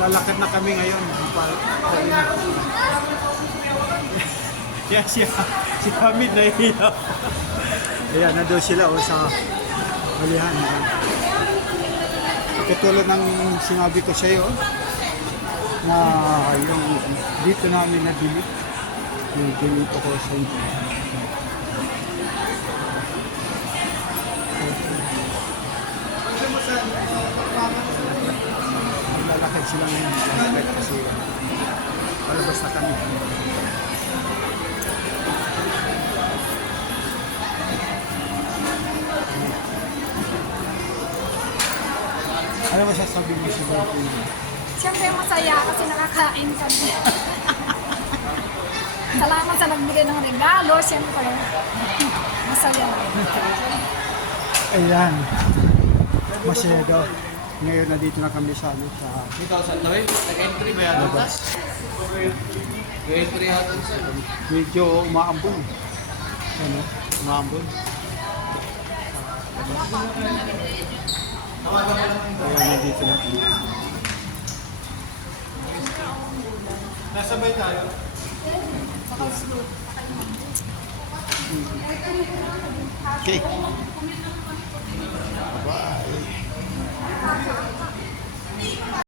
Lalakad na kami ngayon. Kaya si Hamid na iya. Ayan, nandun sila sa balihan. Katulad ng sinabi ko sa iyo, na yung dito namin nabili. Yung dito ko sa inyo. Lalakad sila ngayon. Kasi palabas na kami. Ano masasabi mo sa Filipino? Siyempre masaya kasi nakakain kami. Salamat sa nagbigay ng regalo, siyempre. Masaya. Ayan. Masaya daw. Ngayon na dito na kami sa Ikaw sa Noy, nag-entry ba yan? labas. Nag-entry natin sa Medyo umaambon. Ano? Umaambon. Ayan, nandito na kami. Nasabay tayo? Okay. Bye.